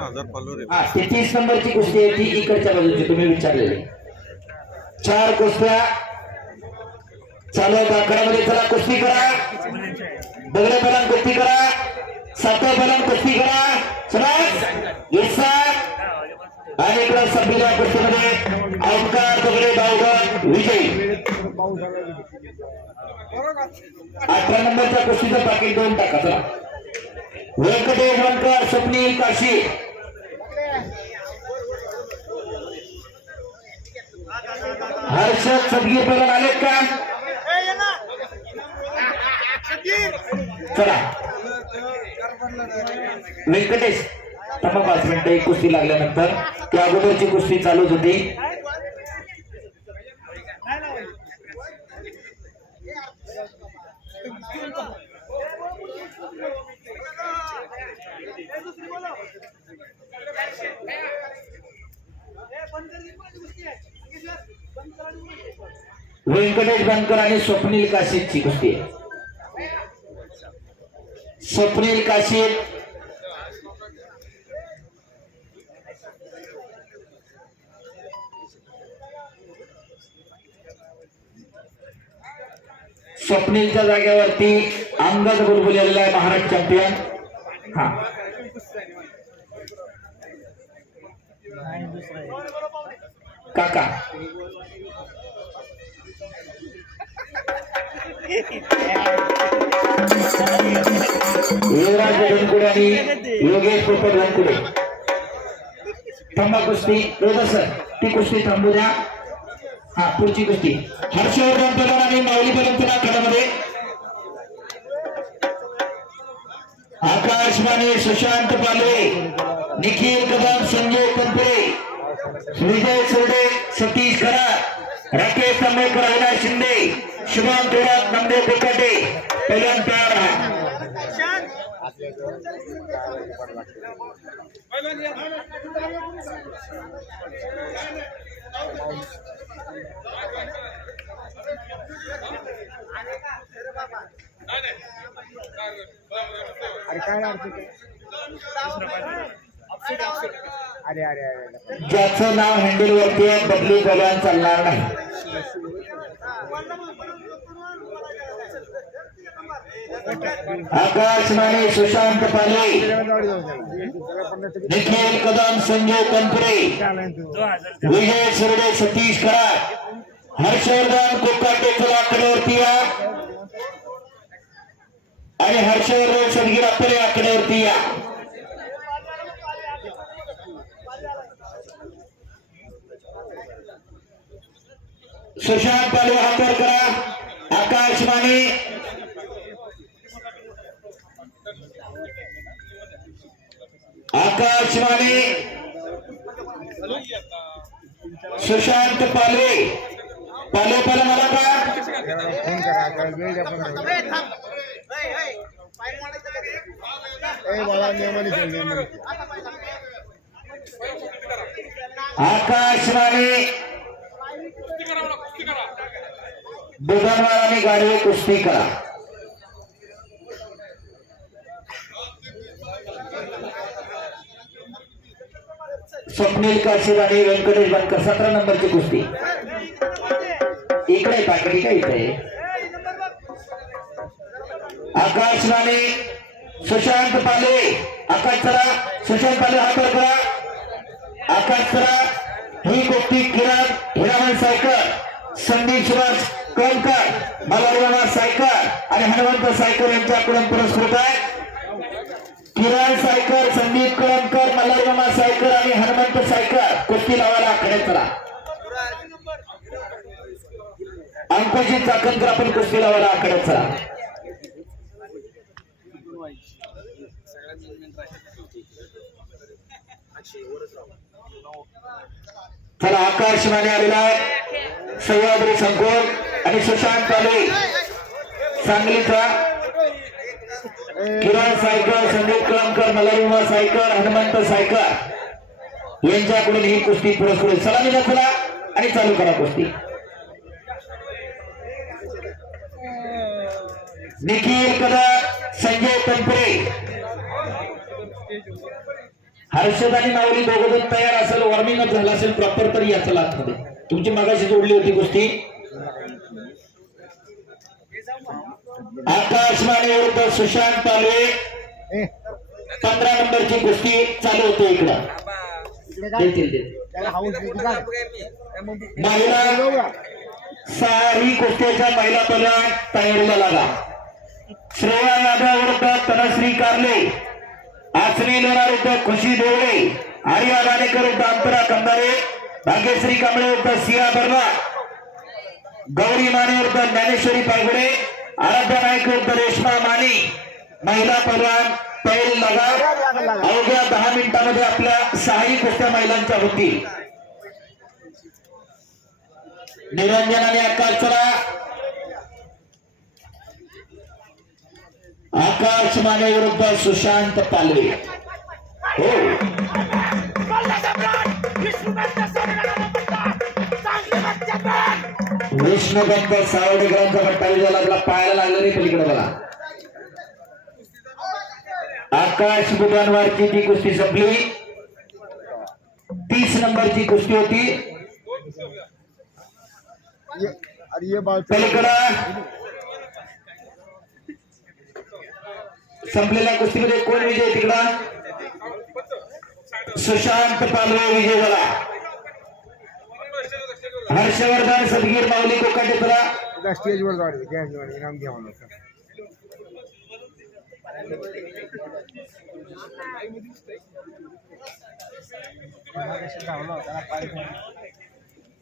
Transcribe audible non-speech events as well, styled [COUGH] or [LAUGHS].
एका हजार नंबरची कुस्ती आहे ती इकडच्या बाजूची तुम्ही विचारलेली. चार कुस्त्या चालू आकड्यामध्ये चला कुस्ती करा. दगडे बलान कुस्ती करा. सातव्या बलान कुस्ती करा. चला. इसाक आणि इकडे संपलेल्या कुस्तीमध्ये ओंकार बगडे बावगड विजयी. अठरा नंबरच्या कुस्तीचं पाकिट दोन टाका चला. व्यंकटेश वनकर स्वप्नील काशी हर्षद सदगीर बघून आलेत का? चला. व्यंकटेश थांबा पाच मिनिटं एक कुस्ती लागल्यानंतर. त्या अगोदरची कुस्ती चालूच होती. व्यंकटेश बनकर आणि स्वप्नील काशीदची कुस्ती आहे. स्वप्नील काशीद. स्वप्नीलच्या जागेवरती अंगद बुलबुल आहे महाराष्ट्र चॅम्पियन. हा. काका. युवराज धनकुडे आणि योगेश पोपट धनकुडे. थांबा कुस्ती रोजा सर ती कुस्ती थांबू द्या. हा पुढची कुस्ती. हर्षवर्धन पवार आणि माऊली परंपरा खेळामध्ये आकाशवाणी सुशांत पालवे निखिल कदम संजय कंपरे विजय सोडे राकेश तांबेकर अविनाश शिंदे शुभम थोरात नंदे कुलकटे पहिल्यांदा तयार आहे. अरे काय अडचण अरे अरे अरे ज्याचं नाव हँडल वरती आहे बदली कल्याण चालणार नाही. आकाशवाणी सुशांत पाले, निखिल कदम संजय कंपरे. विजय सुरडे सतीश कराड हर्षवर्धन कोकाटे आकड्यावरती या, आणि हर्षवर्धन सदगीर आपले आकड्यावरती या सुशांत पालवे हातर करा। आकाशवाणी। आकाशवाणी। सुशांत पालवे पालवे पाला मला का? त्याला बुधनवार आणि गाडवे कुस्ती करा. स्वप्नील काशीर आणि व्यंकटेश बनकर सतरा नंबरची कुस्ती. इकडे पाकडी का इथे राणे सुशांत पाले. आकाश सरा सुशांत पाले हात करा. आकाश सरा ही गोष्टी किरण हिरामन सायकर संदीप सुभाष कळकर मलारवाना सायकर आणि हनुमंत सायकर यांच्याकडून पुरस्कृत आहे किरण सायकर संदीप कळमकर मल्हारमामा सायकर आणि हनुमंत सायकर कुस्ती लावायला आकडे चला. अंकुशी चाकणकर आपण कुस्ती लावायला आकडे चला. चला आकाशवाणी आलेला आहे. सह्याद्री संकोल आणि सुशांत पाले सांगलीचा किरण सायकर संदीप कळमकर मलरिमा सायकर हनुमंत सायकर यांच्याकडून ही कुस्ती पुरस्कृत. चला निघा चला. आणि चालू करा कुस्ती. निखिल कदम संजय तनपुरे. हर्षद आणि माऊली दोघं तयार असेल वॉर्मिंग झालं असेल प्रॉपर तरी याचं आतमध्ये तुमची मगाशी जोडली होती कुस्ती. आकाश माने विरुद्ध सुशांत पालवे. पंधरा नंबरची कुस्ती चालू होते इकडं. महिला सहाही कुस्त्याच्या महिला पहिला तयारीला लागा. श्रेया यादव विरुद्ध तनश्री कारले. आचरी लोणार विरुद्ध खुशी देवळे आर्या गाणेकर विरुद्ध अंतरा कंदारे भाग्यश्री कांबळे विरुद्ध सिया बर्मा गौरी माने विरुद्ध ज्ञानेश्वरी पागडे आराध्या नाईक विरुद्ध रेश्मा माने महिला पहिलवान पैल लागा अवघ्या दहा मिनिटांमध्ये आपल्या सहाही कुस्त्या महिलांच्या होतील निरंजन आणि आकाश चला आकाश माने विरुद्ध सुशांत पालवे. हो. विष्णुदत्त सावडेकरांचा पट्टा विजय लागला पायाला लागला नाही पलीकडे बघा. आकाश बुधवारची ती कुस्ती संपली? तीस नंबरची कुस्ती होती. ये- अरे ये बाळ पलीकडं. संपलेल्या कुस्तीमध्ये कोण विजय तिकडा? सुशांत पालवे विजय झाला हर्षवर्धन सदगीर माऊली कोकाटेपुरा स्टेजवर जाऊ इनाम घ्या म्हणून. [LAUGHS]